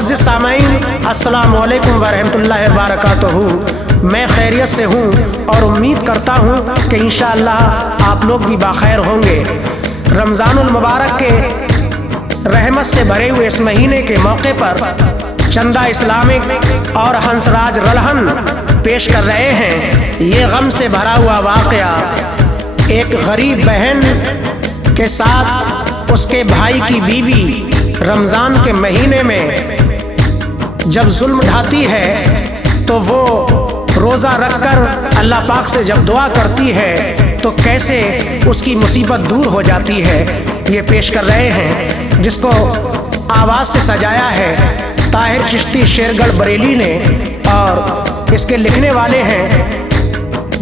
मुअज़्ज़िज़ सामईन, अस्सलामु अलैकुम व रहमतुल्लाहि व बरकातुहू। मैं खैरियत से हूँ और उम्मीद करता हूँ कि इंशाअल्लाह आप लोग भी बाखैर होंगे। रमज़ानुल मुबारक के रहमत से भरे हुए इस महीने के मौके पर चंदा इस्लामिक और हंसराज रलहन पेश कर रहे हैं ये गम से भरा हुआ वाक़या। एक गरीब बहन के साथ उसके भाई की बीवी रमज़ान के महीने में जब जुल्म ढाती है तो वो रोज़ा रखकर अल्लाह पाक से जब दुआ करती है तो कैसे उसकी मुसीबत दूर हो जाती है ये पेश कर रहे हैं, जिसको आवाज़ से सजाया है ताहिर चिश्ती शेरगढ़ बरेली ने और इसके लिखने वाले हैं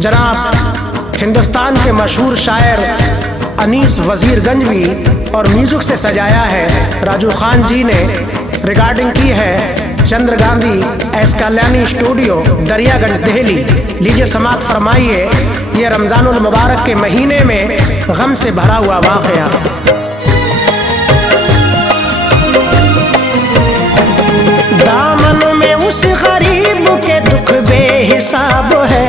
जनाब हिंदुस्तान के मशहूर शायर अनीस वजीरगंजवी और म्यूजिक से सजाया है राजू खान जी ने। रिकॉर्डिंग की है चंद्र गांधी एस कल्याणी स्टूडियो दरियागंज दिल्ली। लीजिए समाअत फरमाइए ये रमज़ानुल मुबारक के महीने में गम से भरा हुआ वाक़या। दामन में उस गरीब के दुख बेहिसाब है,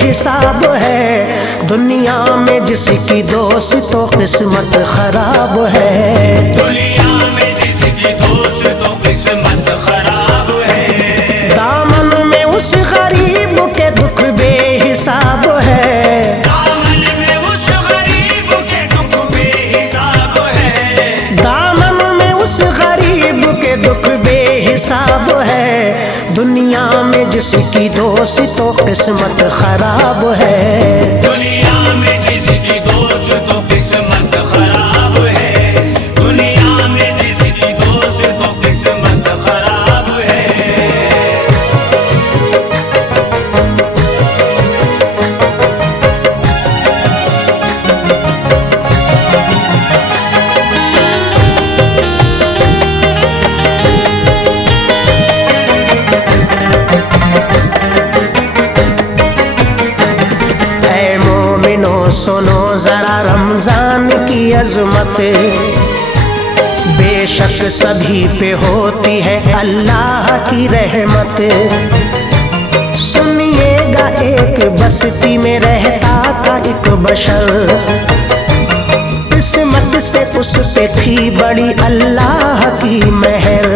हिसाब है दुनिया में जिसकी दोस्त तो किस्मत खराब है, दुनिया में जिसकी दोस्त तो किस्मत खराब है। दामन में उस गरीब के दुख बेहिसाब है, दामन में उस गरीब के दुख बेहिसाब है, दामन में उस गरीब के दुख बेहिसाब है। दुनिया में जिसकी दोस्त तो किस्मत खराब है, दुनिया में जिसकी दोस्त तो किस्मत खराब है, दुनिया में जिसकी दोस्त तो किस्मत खराब है। सुनो जरा रमजान की अजमत, बेशक सभी पे होती है अल्लाह की रहमत। सुनिएगा एक बस्ती में रहता था एक बशर, किस्मत से उस पे थी बड़ी अल्लाह की मेहर।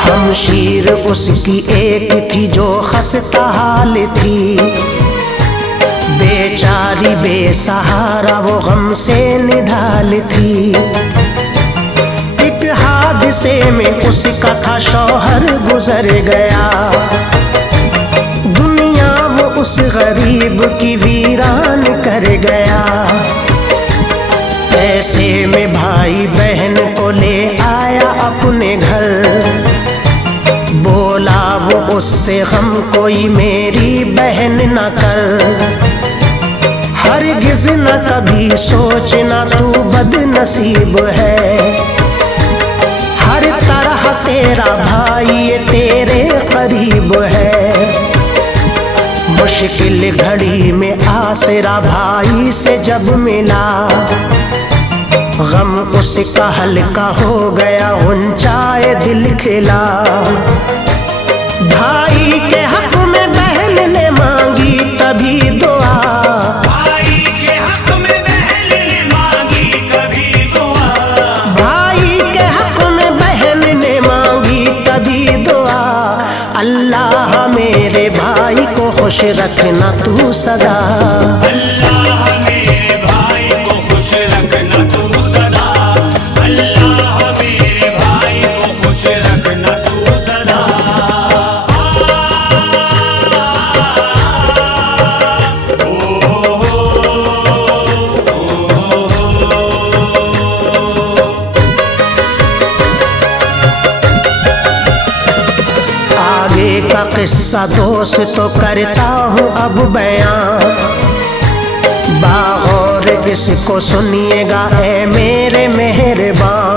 हमशीर उसकी एक थी जो खस्ता हाल थी, बेचारी बेसहारा वो गम से निढाल थी। एक हादसे में उसका था शौहर गुजर गया, दुनिया वो उस गरीब की वीरान कर गया। ऐसे में भाई बहन को ले आया अपने घर, बोला वो उससे गम कोई मेरी बहन न कर, हरगिज़ न कभी सोचना तू बदनसीब है। हर तरह तेरा भाई ये तेरे करीब है, मुश्किल घड़ी में आसरा भाई से जब मिला, गम उसका हल्का हो गया ऊंचाए दिल खिला। भाई के हक में बहन ने मांगी तभी दुआ, अल्लाह मेरे भाई को खुश रखना तू सदा, अल्लाह मेरे भाई को खुश रखना तू सदा, अल्लाह मेरे भाई को खुश रखना तू सदा। का किस्सा दोस्त तो करता हूँ अब बयां, बागौर इसको सुनिएगा ऐ मेरे मेहरबान।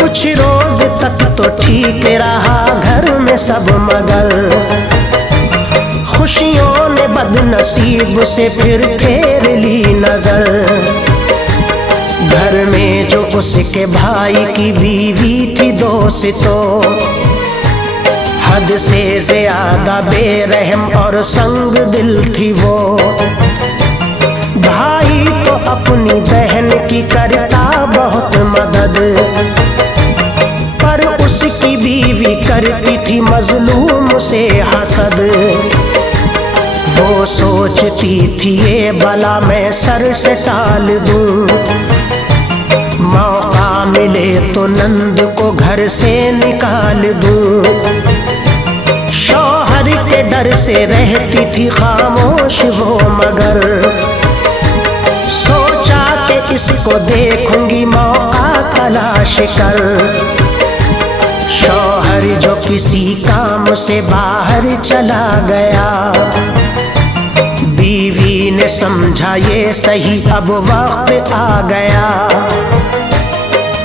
कुछ रोज तक तो ठीक रहा घर में सब, मगर खुशियों ने बदनसीब से फिर फेर ली नजर। घर में जो उसके भाई की बीवी थी दोस्तों, हद से ज्यादा बेरहम और संग दिल थी वो। भाई तो अपनी बहन की करता बहुत मदद, पर उसकी बीवी करती थी मजलूम से हसद। वो सोचती थी ये बला मैं सर से टाल दूं, मौका मिले तो नंद को घर से निकाल दूं। शौहर के डर से रहती थी खामोश वो, मगर सोचा कि इसको देखूंगी मौका तलाश कर। शौहर जो किसी काम से बाहर चला गया, बीवी ने समझा ये सही अब वक्त आ गया।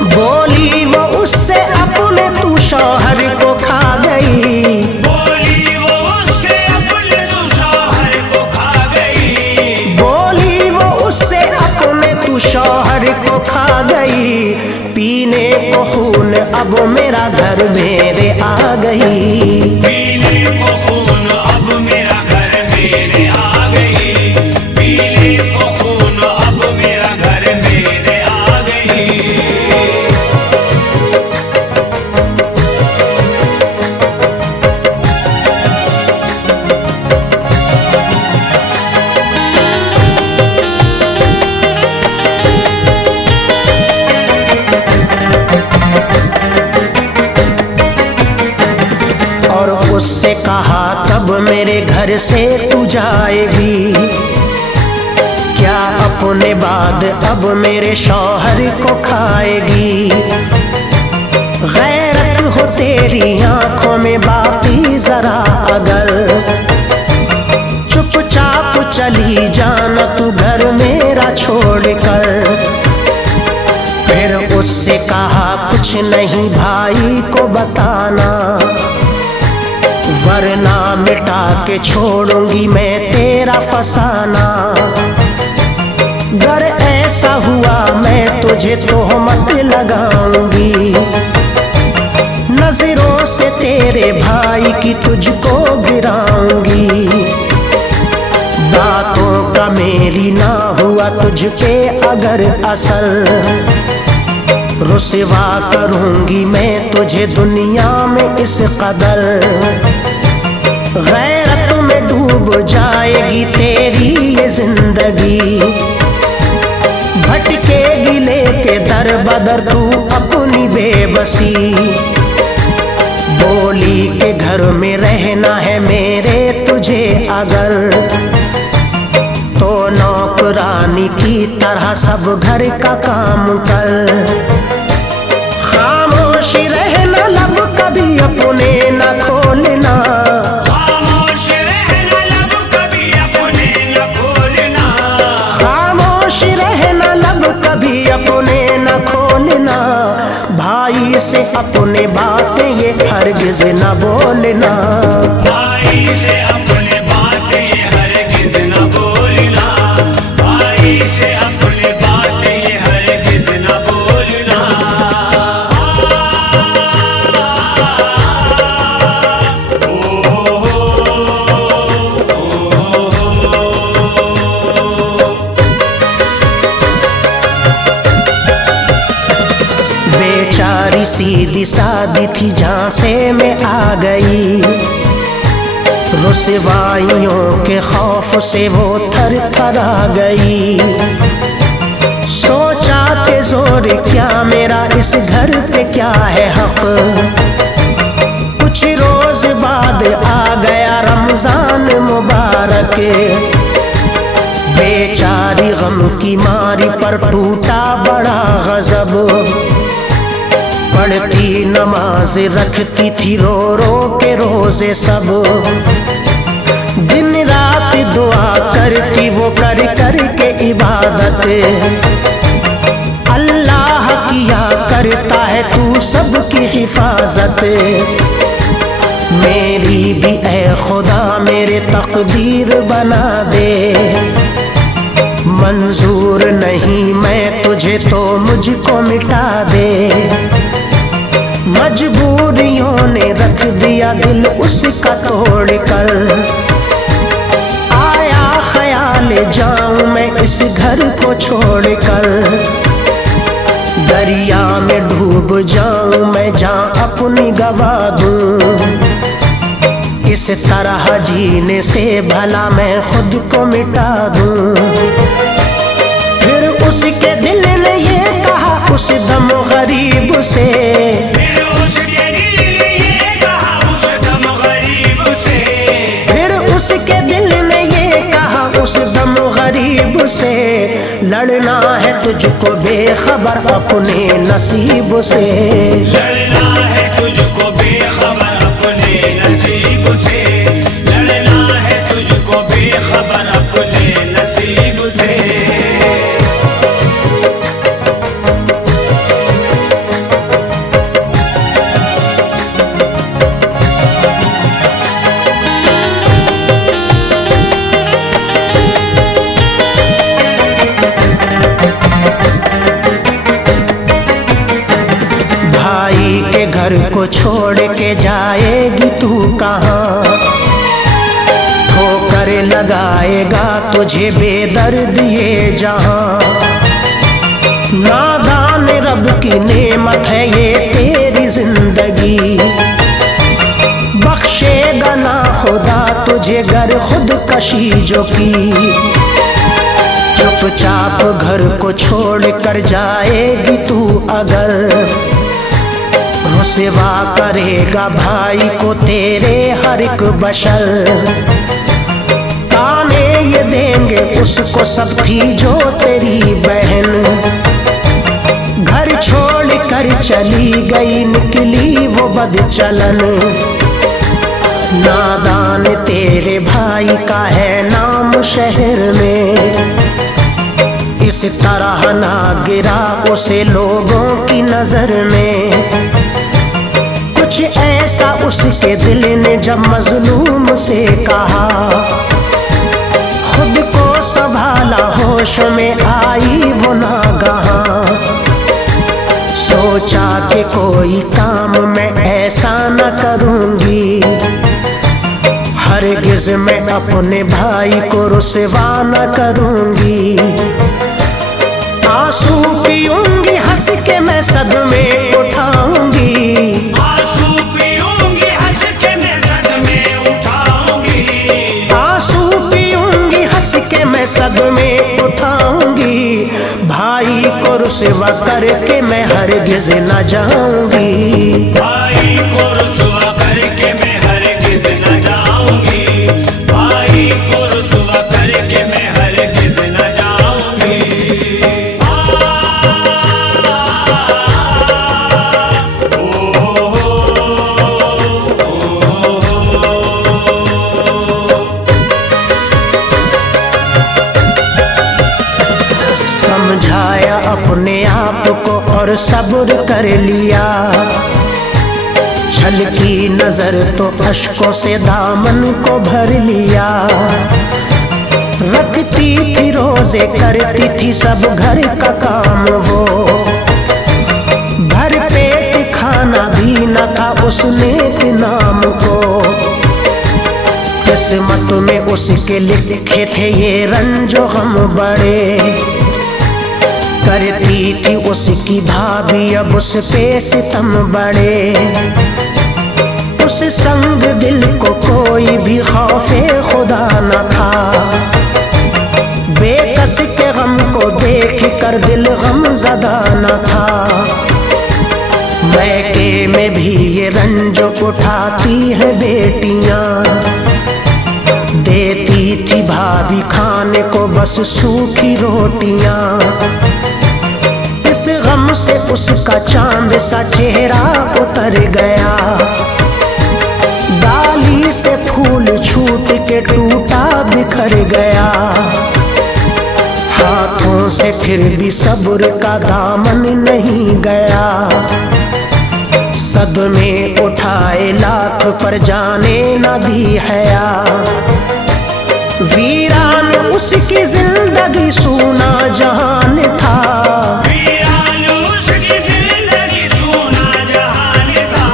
बोली वो उससे अपने तू शौहर को खा गई, बोली वो उससे अपने तू शौहर को खा गई, बोली वो उससे अपने तू शौहर को खा गई। पीने को खून अब मेरा घर मेरे आ गई, पीने को खून अब मेरा घर मेरे आ गई, पीने को खून अब मेरा घर मेरे आ गई। उससे कहा कब मेरे घर से तू जाएगी, क्या अपने बाद अब मेरे शौहर को खाएगी। गैरत हो तेरी आंखों में बाकी जरा अगर, चुपचाप चली जाना तू घर मेरा छोड़कर। फिर उससे कहा कुछ नहीं भाई को बताना, वरना मिटा के छोड़ूंगी मैं तेरा फसाना। अगर ऐसा हुआ मैं तुझे तोहमत लगाऊंगी, नजरों से तेरे भाई की तुझको गिराऊंगी। बातों का मेरी ना हुआ तुझ पे अगर असर, रुसवा करूंगी मैं तुझे दुनिया में इस कदर। गैरत में डूब जाएगी तेरी ये जिंदगी, भटकेगी लेके दर बदर तू अपनी बेबसी। बोली के घर में रहना है मेरे तुझे अगर, तो नौकरानी की तरह सब घर का काम कर। खामोशी रहना लब कभी अपने न खोलना, खामोश रहना लब कभी अपने न खोलना, खामोश रहना लब कभी अपने न खोलना। भाई से अपने बातें ये हरगिज न बोलना, भाई से अपने बातें हरगिज न बोलना, भाई से अपने बातें हरगिज न बोलना। बेचारी सीधी सादी थी झांसे में आ गई, रुसवाइयों के खौफ से वो थर थरा गई। सोचा के जोर क्या मेरा इस घर पे क्या है हक, कुछ रोज बाद आ गया रमजान मुबारक। बेचारी गम की मारी पर टूटा बड़ा गजब, पढ़ती नमाज रखती थी रो रो के रोजे सब। दिन रात दुआ करती वो कर कर के इबादत, अल्लाह किया करता है तू सबकी हिफाजत। मेरी भी ऐ खुदा मेरे दे, तकदीर बना दे। मंजूर नहीं मैं तुझे तो मुझको मिटा दे। मजबूरियों ने रख दिया दिल उसका तोड़ कर, आया ख्याल जाऊं मैं इस घर को छोड़ कर। दरिया में डूब जाऊं मैं जहाँ अपनी गवा दूं, इस तरह जीने से भला मैं खुद को मिटा दूं। फिर उसके दिल ने ये कहा उस दम गरीब से, फिर उसके दिल ने ये कहा उस दम गरीब से, फिर उसके दिल ने ये कहा उस दम गरीब से, लड़ना है तुझको बेखबर अपने नसीब से। लड़ना है तुझको बेखबर अपने नसीब से, लड़ना है तुझको बेखबर अपने नसीब से। घर को छोड़ के जाएगी तू कहाँ, ठोकर लगाएगा तुझे बेदर्द ये जहां। नादान रब की नेमत है ये तेरी जिंदगी, बख्शेगा ना खुदा तुझे गर खुदकशी जो की। चुपचाप घर को छोड़ कर जाएगी तू अगर, रुसवा करेगा भाई को तेरे हर एक बशर। ताने ये देंगे उसको सब थी जो तेरी बहन, घर छोड़ कर चली गई निकली वो बदचलन। नादान तेरे भाई का है नाम शहर में, इस तरह ना गिरा उसे लोगों की नजर में। कुछ ऐसा उसके दिल ने जब मजलूम से कहा, खुद को संभाला होश में आई वो नागहां। सोचा कि कोई काम मैं ऐसा न करूंगी, हरगिज मैं अपने भाई को रुसवा न करूंगी। आंसू पीऊंगी हंस के मैं सदमे उठाऊंगी, आंसू पीऊंगी हंस के मैं सदमे उठाऊंगी, आंसू पीऊंगी हंस के मैं सदमे उठाऊंगी। भाई को रुसवा करके मैं हरगिज न जाऊंगी, भाई को रुसवा करके मैं हरगिज न जाऊंगी, भाई को रुसवा करके मैं हरगिज न जाऊंगी। समझाया अपने आप को और सब्र कर लिया, छलकी नजर तो अश्कों से दामन को भर लिया। रखती थी रोजे करती थी सब घर का काम वो, भर पेट खाना भी न था उसने के नाम को। किस्मत में उसके लिखे थे ये रंजो गम बड़े, करती थी उसकी भाभी अब उस पे सितम बड़े। उस संग दिल को कोई भी खौफे खुदा न था, बेकस के गम को देख कर दिल गम ज़दा न था। मैके में भी ये रंज उठाती है बेटियां, देती थी भाभी खाने को बस सूखी रोटियां। इस गम से उसका चांद सा चेहरा उतर गया, डाली से फूल छूट के टूटा बिखर गया। हाथों से फिर भी सब्र का दामन नहीं गया, सदमे उठाए लाख पर जाने न दी हया। उसकी जिंदगी सूना जहान था, वीरान उसकी जिंदगी सूना जहान था,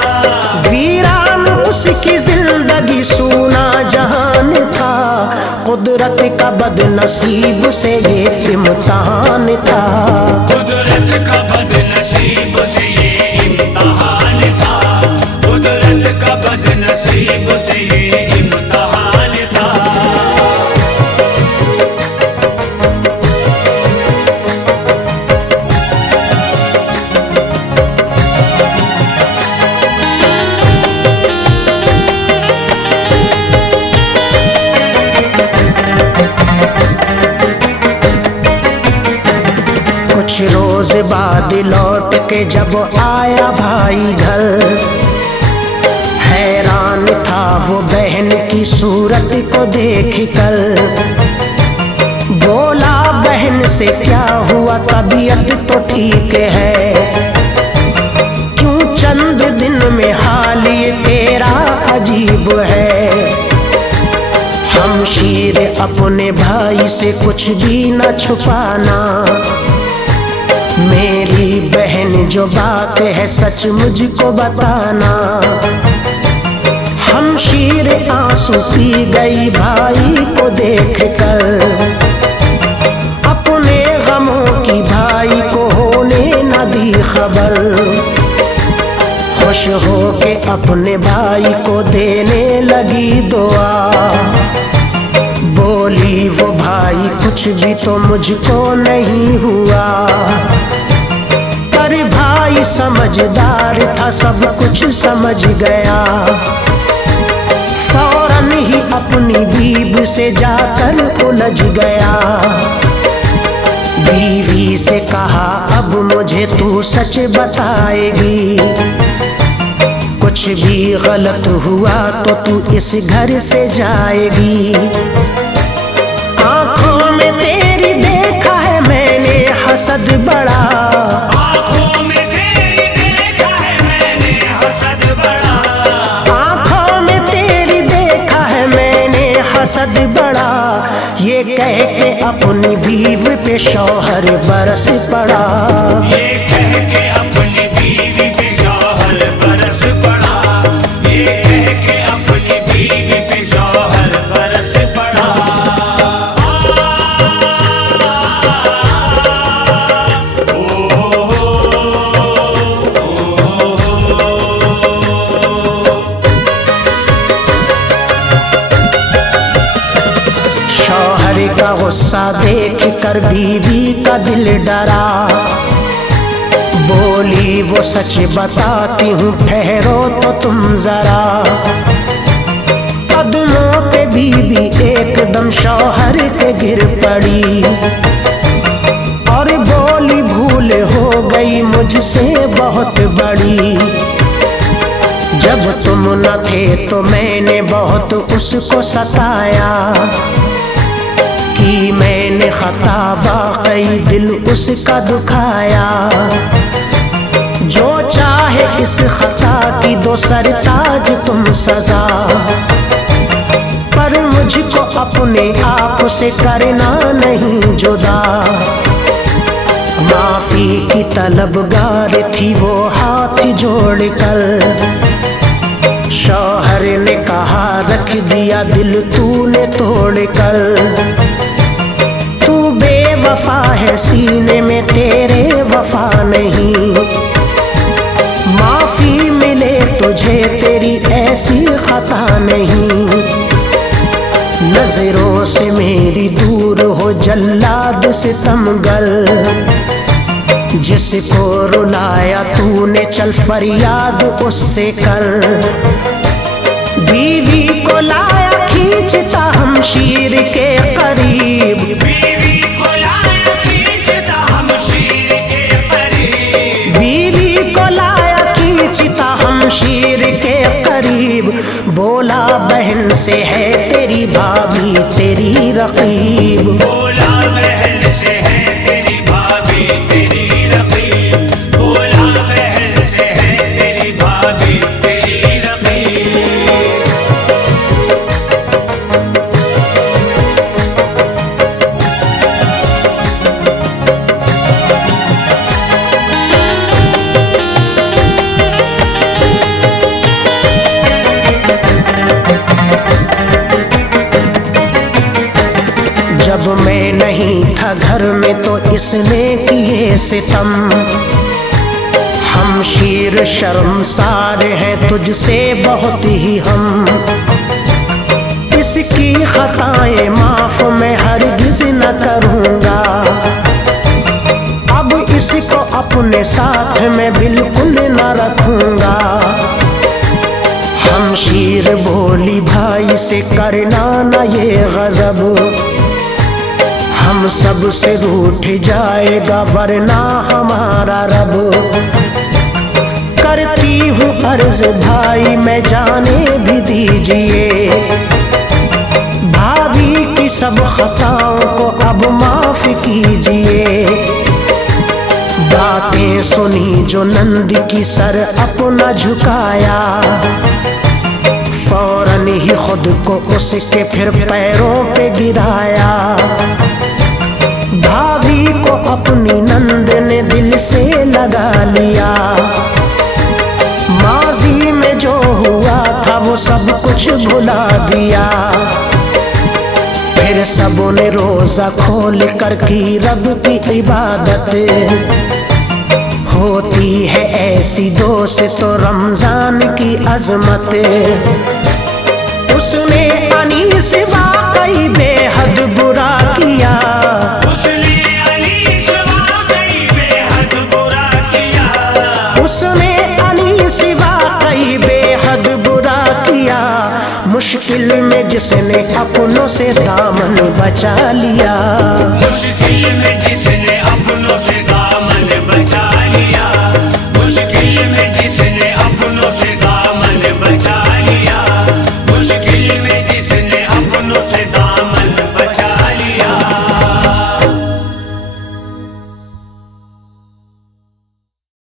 वीरान उसकी जिंदगी सूना जहान था। कुदरत का बदनसीब से ये इम्तिहान था, कुदरत का बदनसीब से ये इम्तिहान था, कुदरत का बदनसीब से ये इम्तिहान था। कुछ रोज बाद लौट के जब आया भाई घर, हैरान था वो बहन की सूरत को देख कर। बोला बहन से क्या हुआ, तबीयत तो ठीक है, क्यों चंद दिन में हाल ये तेरा अजीब है। हमशीर अपने भाई से कुछ भी न छुपाना, मेरी बहन जो बात है सच मुझको बताना। हमशीर आंसू पी गई भाई को देखकर, अपने गमों की भाई को होने न दी खबर। खुश हो के अपने भाई को देने लगी दुआ, बोली वो भाई कुछ भी तो मुझको नहीं हुआ। पर भाई समझदार था, सब कुछ समझ गया, फौरन ही अपनी बीवी से जाकर उलझ गया। बीवी से कहा अब मुझे तू सच बताएगी, कुछ भी गलत हुआ तो तू इस घर से जाएगी। आंखों में तेरी देखा है मैंने हसद बड़ा, आँखों में तेरी देखा है मैंने हसद बड़ा, आंखों में तेरी देखा है मैंने हसद बड़ा। ये कह के अपनी बीवी पे शौहर बरस पड़ा, ये कह के अपनी बीवी पे शौहर बरस पड़ा, ये कह के अपनी बीवी पे शौहर बरस पड़ा। शौहर का गुस्सा देख कर बीवी का दिल डरा, बोली वो सच बताती हूँ ठहरो तो तुम जरा। कदमों पे बीवी एकदम शौहर के गिर पड़ी, और बोली भूल हो गई मुझसे बहुत बड़ी। जब तुम न थे तो मैंने बहुत उसको सताया, कि मैंने खता वाकई दिल उसका दुखाया। जो चाहे इस खता की दो सरताज तुम सजा, पर मुझको अपने आप से करना नहीं जुदा। माफी की तलबगार थी वो हाथ जोड़कर, शौहर ने कहा रख दिया दिल तूने तोड़कर। तू बेवफा है सीने में तेरे वफा नहीं, माफी मिले तुझे तेरी ऐसी खता नहीं। नजरों से मेरी दूर हो जल्लाद सितमगर, जिसको रुलाया तूने चल फरियाद उससे कर। बीवी को लाया खींचता हमशीर के करीब, बीवी को लाया खींचता हमशीर के करीब, बीवी को लाया खींचता हमशीर के करीब। बोला बहन से है तेरी भाभी तेरी रकीब, बोला बहन से है तेरी भाभी तेरी रकीब, बोला बहन से है तेरी भाभी तेरी रकीब। जब मैं नहीं था घर में तो इसने किए सितम। हम शीर शर्मसार हैं तुझसे बहुत ही हम, इसकी खताएं माफ मैं हरगिज न करूँगा। अब इसको अपने साथ में बिल्कुल न रखूँगा। हम शीर बोली भाई से करना न ये गजब, हम सब से रूठ जाएगा वरना हमारा रब। करती हूँ अर्ज भाई मैं जाने भी दीजिए, भाभी की सब खताओं को अब माफ कीजिए। बातें सुनी जो नंद की सर अपना झुकाया, फौरन ही खुद को उसके फिर पैरों पे गिराया। भाभी को अपनी नंद ने दिल से लगा लिया, माजी में जो हुआ था वो सब कुछ भुला दिया। फिर सबों ने रोजा खोल कर की रब की इबादत, होती है ऐसी दोस्त तो रमजान की अजमत। उसने अनीस वाकई बेहद बुरा किया, उसने अनीस वाकई बेहद बुरा किया, उसने अनीस वाकई बेहद बुरा किया। मुश्किल में जिसने अपनों से दामन बचा लिया, मुश्किल